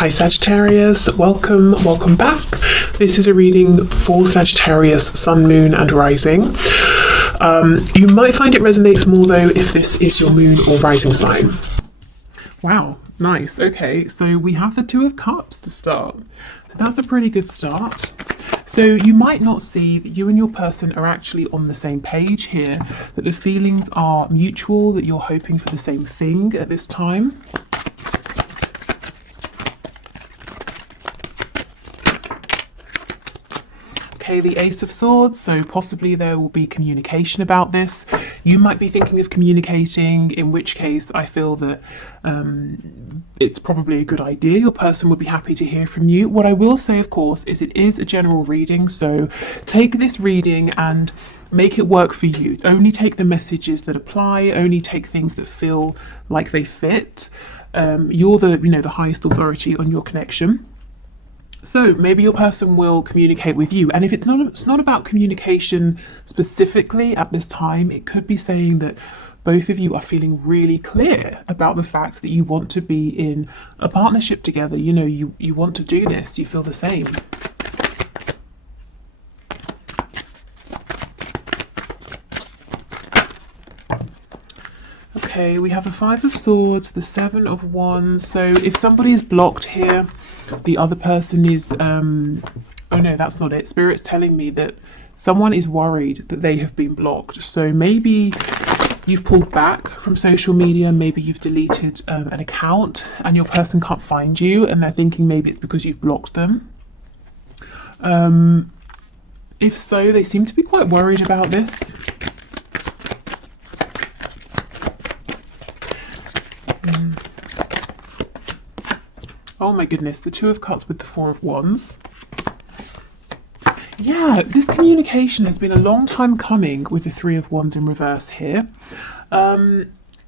Hi Sagittarius, welcome back. This is a reading for Sagittarius, Sun, Moon and Rising. You might find it resonates more though if this is your moon or rising sign. Wow, nice. Okay, so we have the Two of Cups to start. So that's a pretty good start. So you might not see that you and your person are actually on the same page here, that the feelings are mutual, that you're hoping for the same thing at this time. The Ace of Swords, so possibly there will be communication about this. You might be thinking of communicating, in which case I feel that it's probably a good idea. Your person would be happy to hear from you. What I will say, of course, is it is a general reading, so take this reading and make it work for you. Only take the messages that apply, only take things that feel like they fit. You're the highest authority on your connection. So maybe your person will communicate with you, and if it's not about communication specifically at this time, it could be saying that both of you are feeling really clear about the fact that you want to be in a partnership together. You know, you want to do this, you feel the same. Okay, we have the Five of Swords, the Seven of Wands. So if somebody is blocked here, the other person is, oh no, that's not it. Spirit's telling me that someone is worried that they have been blocked. So maybe you've pulled back from social media, maybe you've deleted an account and your person can't find you and they're thinking maybe it's because you've blocked them. If so, they seem to be quite worried about this. Oh my goodness, the Two of Cups with the Four of Wands. Yeah, this communication has been a long time coming with the Three of Wands in reverse here.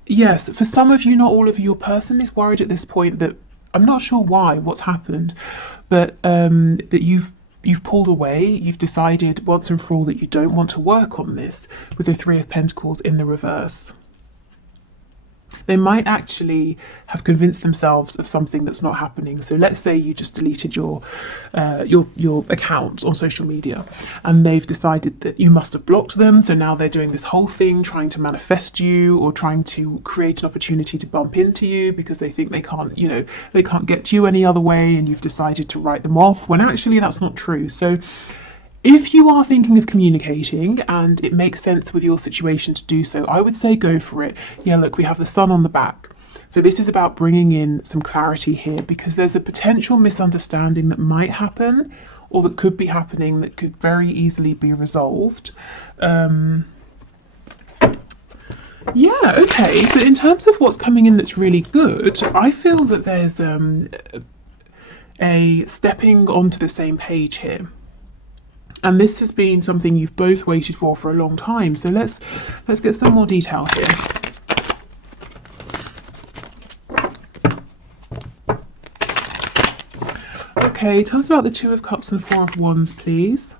Yes, for some of you, not all of you, your person is worried at this point that, I'm not sure why, what's happened, but that you've pulled away, you've decided once and for all that you don't want to work on this with the Three of Pentacles in the reverse. They might actually have convinced themselves of something that's not happening. So let's say you just deleted your account on social media and they've decided that you must have blocked them. So now they're doing this whole thing trying to manifest you or trying to create an opportunity to bump into you because they think they can't, they can't get to you any other way, and you've decided to write them off when actually that's not true. So if you are thinking of communicating and it makes sense with your situation to do so, I would say go for it. Yeah, look, we have the Sun on the back. So this is about bringing in some clarity here because there's a potential misunderstanding that might happen or that could be happening that could very easily be resolved. Yeah, okay. So in terms of what's coming in that's really good, I feel that there's a stepping onto the same page here. And this has been something you've both waited for a long time. So let's get some more detail here. Okay, tell us about the Two of Cups and Four of Wands, please.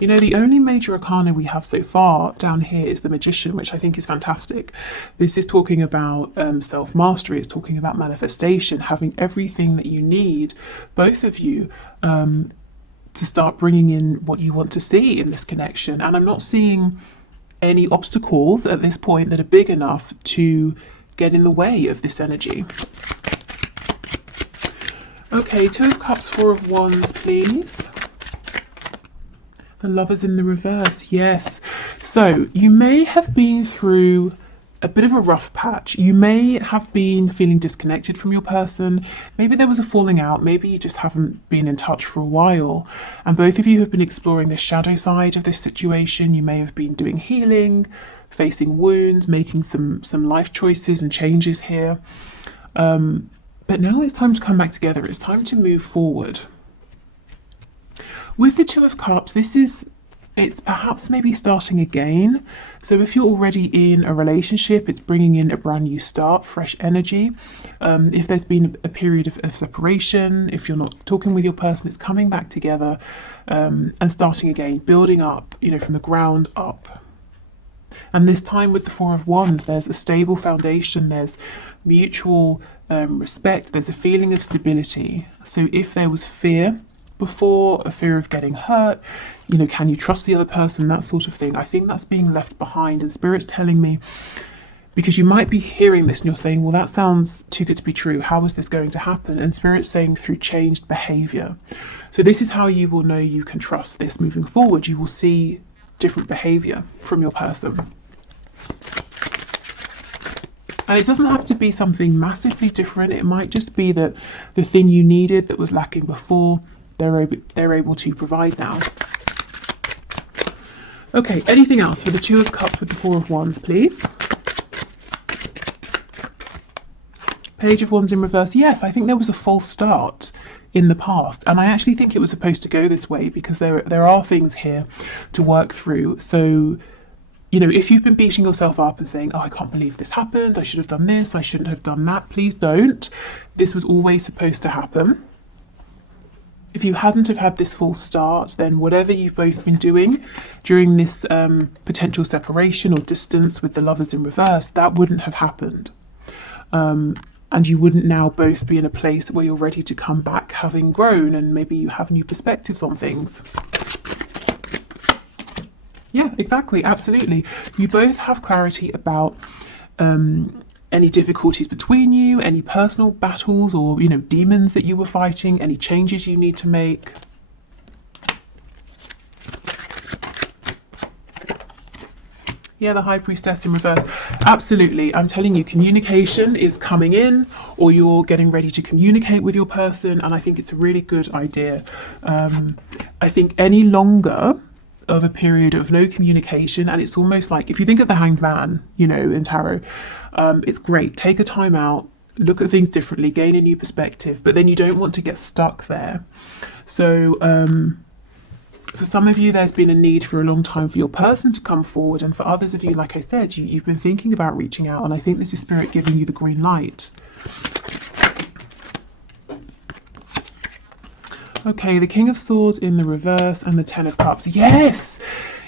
You know, the only major arcana we have so far down here is the Magician, which I think is fantastic. This is talking about self-mastery. It's talking about manifestation, having everything that you need, both of you, to start bringing in what you want to see in this connection. And I'm not seeing any obstacles at this point that are big enough to get in the way of this energy. Okay, Two of Cups, Four of Wands, please. The Lovers in the reverse, yes. So you may have been through a bit of a rough patch. You may have been feeling disconnected from your person. Maybe there was a falling out. Maybe you just haven't been in touch for a while. And both of you have been exploring the shadow side of this situation. You may have been doing healing, facing wounds, making some life choices and changes here. But now it's time to come back together. It's time to move forward. With the Two of Cups, it's perhaps maybe starting again. So if you're already in a relationship, it's bringing in a brand new start, fresh energy. If there's been a period of separation, if you're not talking with your person, it's coming back together and starting again, building up, from the ground up. And this time with the Four of Wands, there's a stable foundation, there's mutual respect. There's a feeling of stability. So if there was fear before, a fear of getting hurt, you know, can you trust the other person, that sort of thing, I think that's being left behind. And Spirit's telling me, because you might be hearing this and you're saying, well, that sounds too good to be true, how is this going to happen? And Spirit's saying through changed behavior. So this is how you will know you can trust this moving forward. You will see different behavior from your person. And it doesn't have to be something massively different. It might just be that the thing you needed that was lacking before, they're able to provide now. Okay, anything else for the Two of Cups with the Four of Wands, please? Page of Wands in reverse. Yes, I think there was a false start in the past, and I actually think it was supposed to go this way, because there are things here to work through. So, you know, if you've been beating yourself up and saying, oh, I can't believe this happened, I should have done this, I shouldn't have done that, please don't. This was always supposed to happen. If you hadn't have had this false start, then whatever you've both been doing during this potential separation or distance with the Lovers in reverse, that wouldn't have happened. And you wouldn't now both be in a place where you're ready to come back having grown, and maybe you have new perspectives on things. Yeah, exactly, absolutely. You both have clarity about any difficulties between you, any personal battles or, you know, demons that you were fighting, any changes you need to make. Yeah, the High Priestess in reverse. Absolutely. I'm telling you, communication is coming in, or you're getting ready to communicate with your person, and I think it's a really good idea. I think any longer of a period of no communication, and it's almost like, if you think of the Hanged Man, you know, in Tarot, it's great. Take a time out, look at things differently, gain a new perspective, but then you don't want to get stuck there. So, for some of you, there's been a need for a long time for your person to come forward, and for others of you, like I said, you've been thinking about reaching out, and I think this is Spirit giving you the green light. Okay, the King of Swords in the reverse and the Ten of Cups. Yes,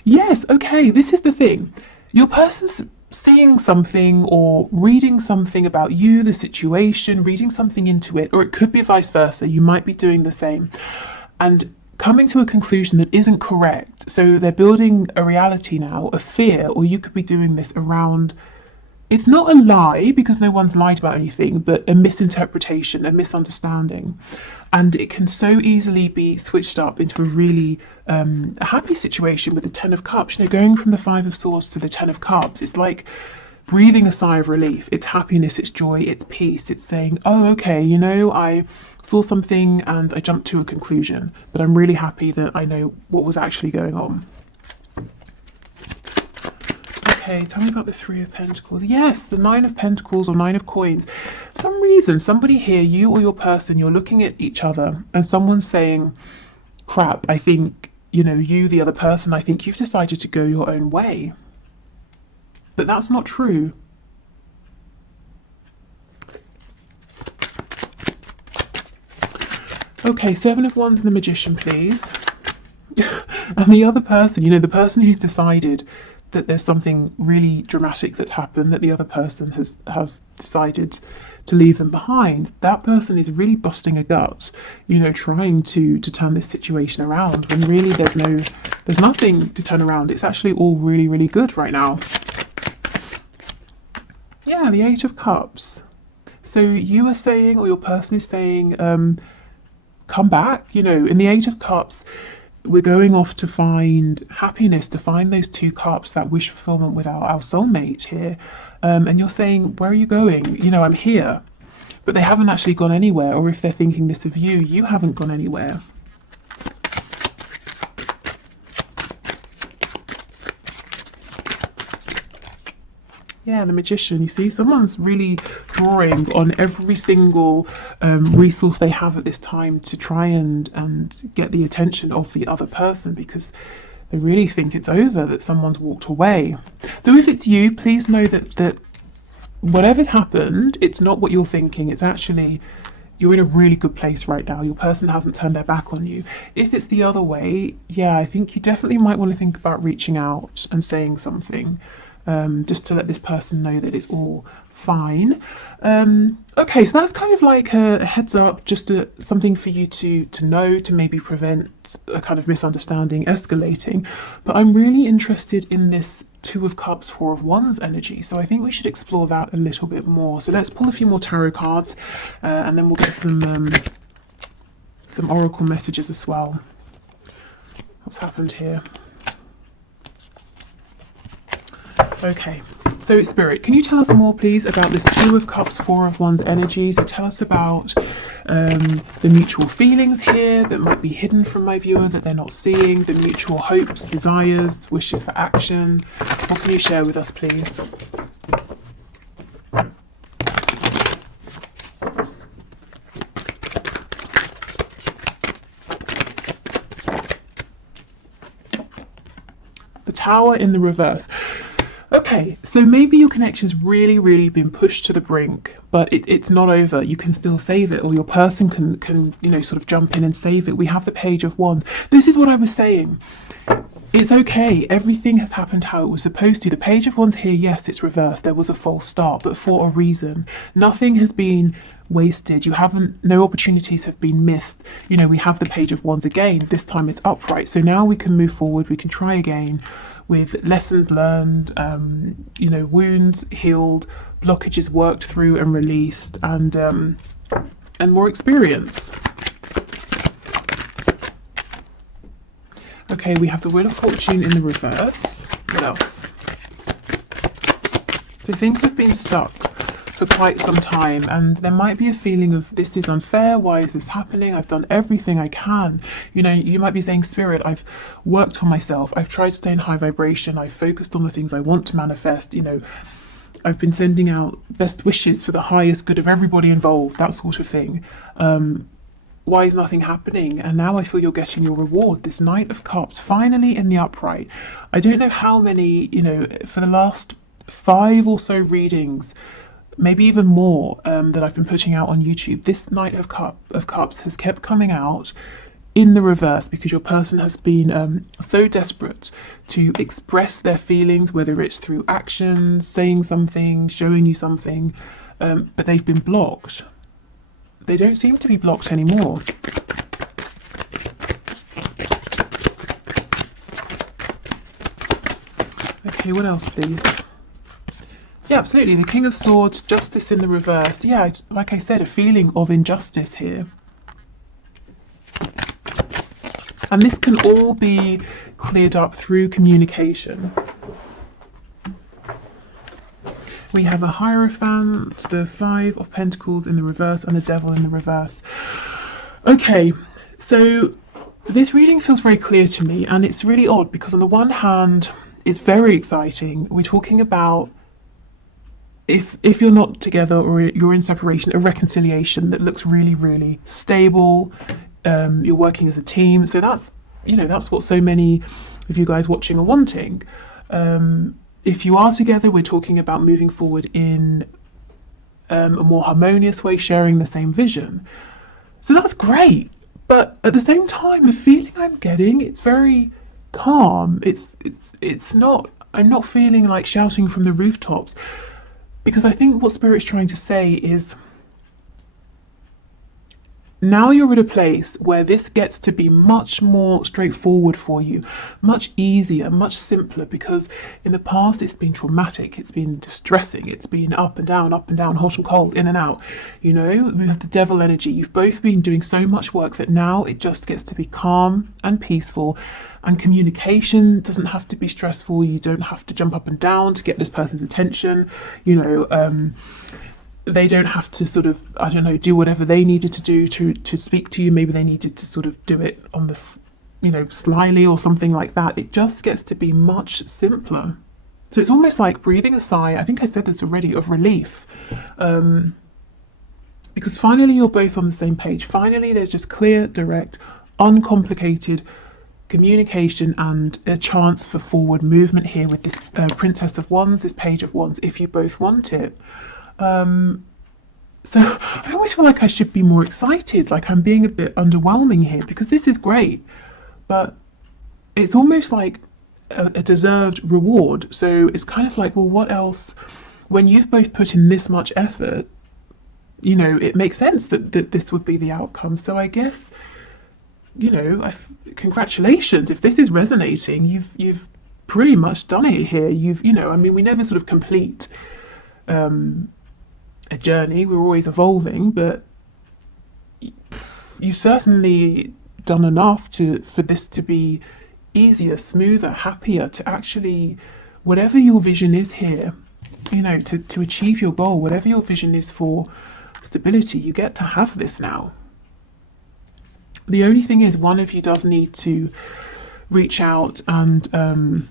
yes, okay, this is the thing. Your person's seeing something or reading something about you, the situation, reading something into it, or it could be vice versa. You might be doing the same and coming to a conclusion that isn't correct. So they're building a reality now, a fear, or you could be doing this around, it's not a lie because no one's lied about anything, but a misinterpretation, a misunderstanding. And it can so easily be switched up into a really a happy situation with the Ten of Cups. You know, going from the Five of Swords to the Ten of Cups, it's like breathing a sigh of relief. It's happiness, it's joy, it's peace. It's saying, oh, okay, you know, I saw something and I jumped to a conclusion, but I'm really happy that I know what was actually going on. Okay, tell me about the Three of Pentacles. Yes, the Nine of Pentacles or Nine of Coins. For some reason, somebody here, you or your person, you're looking at each other and someone's saying, crap, I think, you know, you, the other person, I think you've decided to go your own way. But that's not true. Okay, Seven of Wands and the Magician, please. And the other person, you know, the person who's decided that there's something really dramatic that's happened, that the other person has decided to leave them behind, that person is really busting a gut, you know, trying to turn this situation around, when really there's nothing to turn around. It's actually all really, really good right now. Yeah, the Eight of Cups. So you are saying, or your person is saying, come back, you know, in the Eight of Cups, we're going off to find happiness, to find those two cups, that wish fulfillment with our soulmate here. And you're saying, where are you going? You know, I'm here. But they haven't actually gone anywhere. Or if they're thinking this of you, you haven't gone anywhere. Yeah, the Magician, you see, someone's really drawing on every single resource they have at this time to try and get the attention of the other person, because they really think it's over, that someone's walked away. So if it's you, please know that whatever's happened, it's not what you're thinking. It's actually, you're in a really good place right now. Your person hasn't turned their back on you. If it's the other way, yeah, I think you definitely might want to think about reaching out and saying something. Just to let this person know that it's all fine. Okay, so that's kind of like a heads up, just something for you to know, to maybe prevent a kind of misunderstanding escalating. But I'm really interested in this Two of Cups, Four of Wands energy, so I think we should explore that a little bit more. So let's pull a few more tarot cards, and then we'll get some oracle messages as well. What's happened here? Okay, so Spirit, can you tell us more please about this Two of Cups, Four of Wands energy? So tell us about the mutual feelings here that might be hidden from my viewer, that they're not seeing, the mutual hopes, desires, wishes for action. What can you share with us please? The Tower in the reverse. Okay, so maybe your connection's really been pushed to the brink, but it's not over. You can still save it, or your person can you know, sort of jump in and save it. We have the Page of Wands. This is what I was saying. It's okay. Everything has happened how it was supposed to. The Page of Wands here, yes, it's reversed. There was a false start, but for a reason. Nothing has been wasted. No opportunities have been missed. You know, we have the Page of Wands again. This time it's upright. So now we can move forward. We can try again, with lessons learned, you know, wounds healed, blockages worked through and released, and more experience. Okay, we have the Wheel of Fortune in the reverse. What else? So things have been stuck for quite some time, and there might be a feeling of, this is unfair, why is this happening, I've done everything I can. You know, you might be saying, Spirit, I've worked for myself, I've tried to stay in high vibration, I've focused on the things I want to manifest, you know, I've been sending out best wishes for the highest good of everybody involved, that sort of thing. Why is nothing happening? And now I feel you're getting your reward. This Knight of Cups, finally in the upright. I don't know how many, you know, for the last 5 or so readings, maybe even more, that I've been putting out on YouTube, this Knight of Cups has kept coming out in the reverse, because your person has been so desperate to express their feelings, whether it's through actions, saying something, showing you something, but they've been blocked. They don't seem to be blocked anymore. Okay, what else please? Yeah, absolutely. The King of Swords, Justice in the reverse. Yeah, like I said, a feeling of injustice here. And this can all be cleared up through communication. We have a Hierophant, the Five of Pentacles in the reverse, and the Devil in the reverse. Okay, so this reading feels very clear to me, and it's really odd because on the one hand, it's very exciting. We're talking about, if you're not together or you're in separation, a reconciliation that looks really stable. You're working as a team, so that's, you know, that's what so many of you guys watching are wanting. If you are together, we're talking about moving forward in a more harmonious way, sharing the same vision. So that's great, but at the same time, the feeling I'm getting, it's very calm. It's not, I'm not feeling like shouting from the rooftops, because I think what Spirit's trying to say is, now you're at a place where this gets to be much more straightforward for you, much easier, much simpler, because in the past it's been traumatic, it's been distressing, it's been up and down, hot and cold, in and out. You know, we have the Devil energy. You've both been doing so much work that now it just gets to be calm and peaceful, and communication doesn't have to be stressful. You don't have to jump up and down to get this person's attention, you know. They don't have to sort of, I don't know, do whatever they needed to do to speak to you. Maybe they needed to sort of do it on the, you know, slyly or something like that. It just gets to be much simpler. So it's almost like breathing a sigh, I think I said this already, of relief. Because finally you're both on the same page. Finally there's just clear, direct, uncomplicated communication and a chance for forward movement here with this Princess of Wands, this Page of Wands, if you both want it. So I always feel like I should be more excited, like I'm being a bit underwhelming here, because this is great, but it's almost like a deserved reward. So it's kind of like, well, what else when you've both put in this much effort, you know, it makes sense that this would be the outcome. So I guess, you know, congratulations. If this is resonating, you've pretty much done it here. You know, I mean, we never sort of complete a journey. We're always evolving, but you've certainly done enough for this to be easier, smoother, happier, to actually, whatever your vision is here, you know, to achieve your goal, whatever your vision is for stability, you get to have this now. The only thing is, one of you does need to reach out and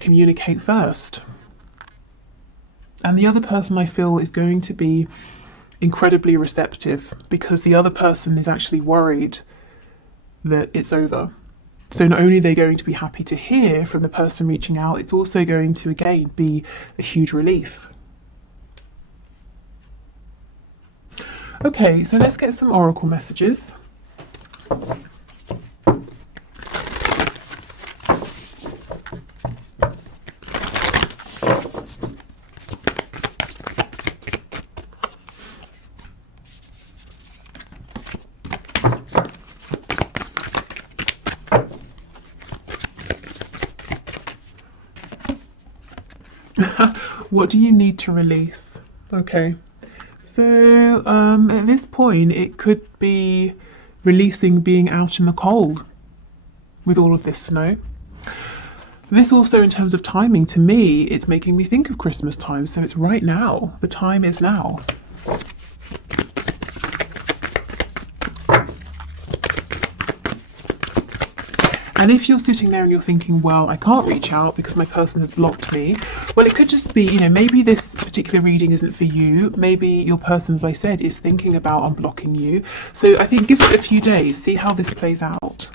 communicate first. And the other person, I feel, is going to be incredibly receptive, because the other person is actually worried that it's over. So not only are they going to be happy to hear from the person reaching out, it's also going to, again, be a huge relief. Okay, so let's get some oracle messages. What do you need to release? Okay, so at this point it could be releasing being out in the cold with all of this snow. This also, in terms of timing, to me, it's making me think of Christmas time, so it's right now. The time is now. And if you're sitting there and you're thinking, well, I can't reach out because my person has blocked me, well, it could just be, you know, maybe this particular reading isn't for you. Maybe your person, as I said, is thinking about unblocking you. So I think give it a few days, see how this plays out.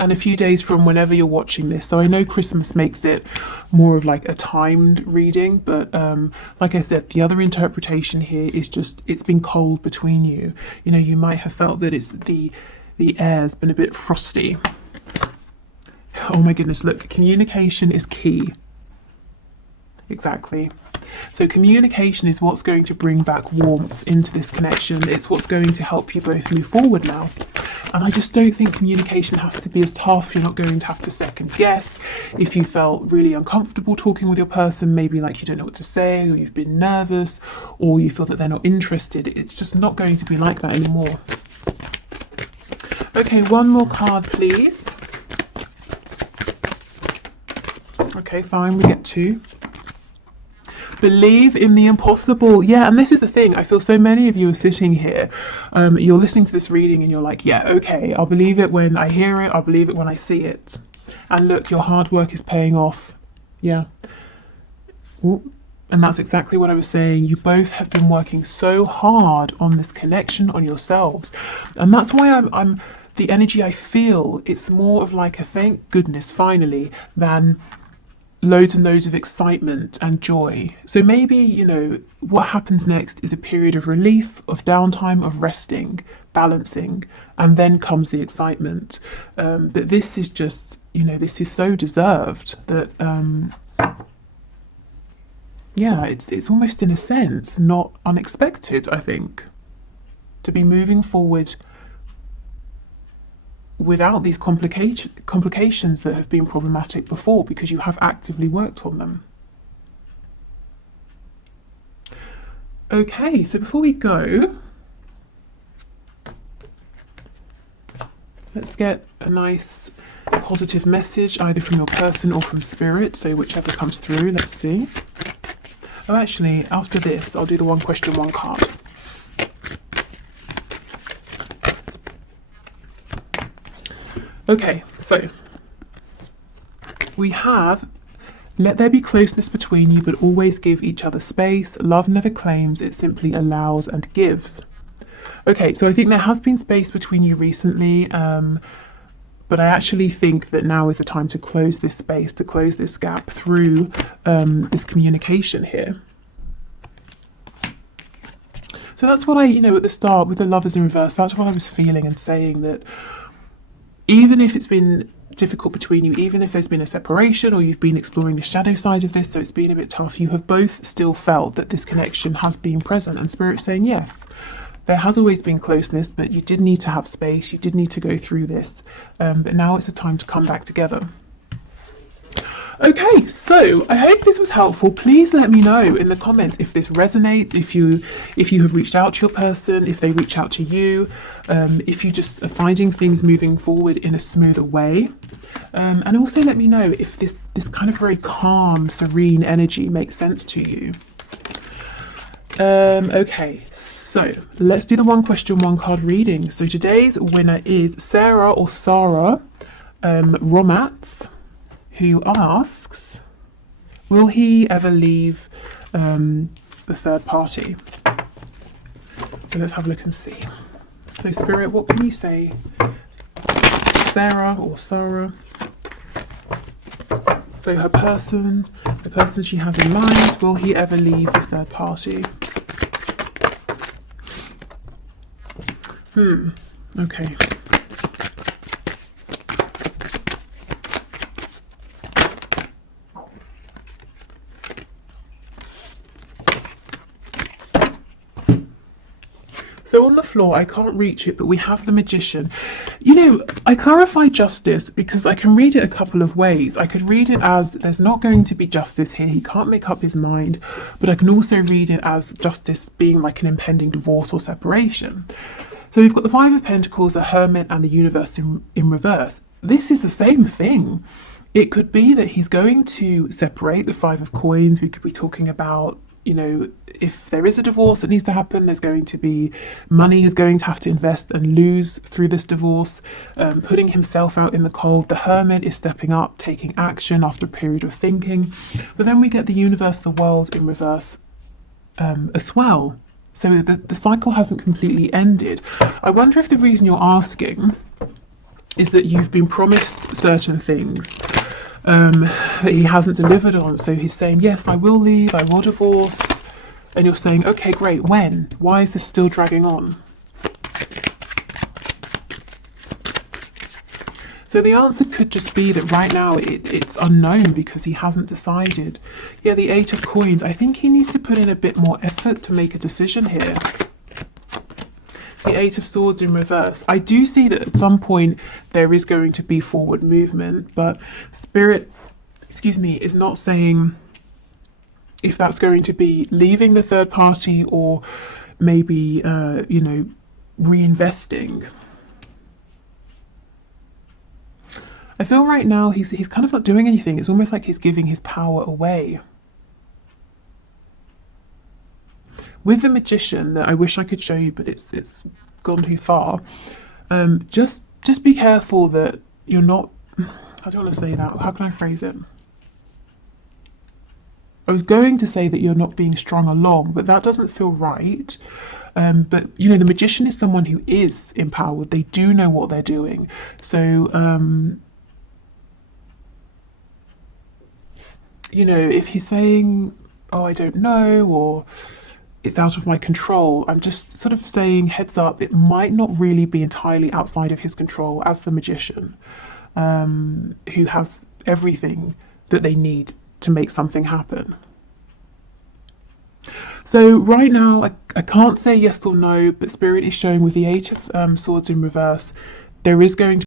And a few days from whenever you're watching this. So I know Christmas makes it more of like a timed reading, but like I said, the other interpretation here is just, it's been cold between you. You know, you might have felt that it's the air's been a bit frosty. Oh my goodness, look, communication is key. Exactly. So communication is what's going to bring back warmth into this connection. It's what's going to help you both move forward now. And I just don't think communication has to be as tough. You're not going to have to second guess. If you felt really uncomfortable talking with your person, maybe like you don't know what to say, or you've been nervous, or you feel that they're not interested, it's just not going to be like that anymore. Okay, one more card, please. Okay, fine, we get two. Believe in the impossible. Yeah, and this is the thing. I feel so many of you are sitting here. You're listening to this reading and you're like, yeah, okay, I'll believe it when I hear it. I'll believe it when I see it. And look, your hard work is paying off. Yeah. Ooh. And that's exactly what I was saying. You both have been working so hard on this connection, on yourselves. And that's why I'm the energy I feel, it's more of like a thank goodness finally than loads and loads of excitement and joy. So maybe, you know, what happens next is a period of relief, of downtime, of resting, balancing, and then comes the excitement. But this is just, you know, this is so deserved that, yeah, it's almost in a sense not unexpected, I think, to be moving forward without these complications that have been problematic before, because you have actively worked on them. Okay, so before we go, let's get a nice positive message either from your person or from spirit, so whichever comes through. Let's see. Oh, actually, after this I'll do the one question, one card. Okay, so we have, let there be closeness between you, but always give each other space. Love never claims, it simply allows and gives. Okay, so I think there has been space between you recently, but I actually think that now is the time to close this space, to close this gap through this communication here. So that's what I, you know, at the start with the Lovers in reverse, that's what I was feeling and saying, that even if it's been difficult between you, even if there's been a separation or you've been exploring the shadow side of this, so it's been a bit tough, you have both still felt that this connection has been present, and Spirit's saying yes, there has always been closeness, but you did need to have space, you did need to go through this, but now it's a time to come back together. Okay, so I hope this was helpful. Please let me know in the comments if this resonates, if you have reached out to your person, if they reach out to you, if you just are finding things moving forward in a smoother way. And also let me know if this kind of very calm, serene energy makes sense to you. Okay, so let's do the one question, one card reading. So today's winner is Sarah or Sarah Romats, who asks, will he ever leave the third party? So let's have a look and see. So Spirit, what can you say? Sarah or Sarah. So the person she has in mind, will he ever leave the third party? Okay. So on the floor, I can't reach it, but we have the Magician. You know, I clarify justice because I can read it a couple of ways. I could read it as there's not going to be justice here, he can't make up his mind, but I can also read it as justice being like an impending divorce or separation. So we've got the Five of Pentacles, the Hermit, and the Universe in reverse. This is the same thing. It could be that he's going to separate. The Five of Coins, we could be talking about, you know, if there is a divorce that needs to happen, there's going to be money he's going to have to invest and lose through this divorce, putting himself out in the cold. The Hermit is stepping up, taking action after a period of thinking. But then we get the Universe, the World in reverse as well. So the cycle hasn't completely ended. I wonder if the reason you're asking is that you've been promised certain things that he hasn't delivered on. So he's saying, yes, I will leave, I will divorce. And you're saying, okay, great, when? Why is this still dragging on? So the answer could just be that right now it's unknown because he hasn't decided. Yeah, the Eight of Coins, I think he needs to put in a bit more effort to make a decision here. The Eight of Swords in reverse. I do see that at some point there is going to be forward movement, but Spirit, is not saying if that's going to be leaving the third party or maybe, you know, reinvesting. I feel right now he's kind of not doing anything. It's almost like he's giving his power away. With the Magician, that I wish I could show you, but it's gone too far. Just be careful that you're not. I don't want to say that. How can I phrase it? I was going to say that you're not being strung along, but that doesn't feel right. But you know, the Magician is someone who is empowered. They do know what they're doing. So you know, if he's saying, oh, I don't know, or it's out of my control, I'm just sort of saying, heads up, it might not really be entirely outside of his control as the Magician, who has everything that they need to make something happen. So right now, I can't say yes or no, but Spirit is showing with the Eight of Swords in reverse, there is going to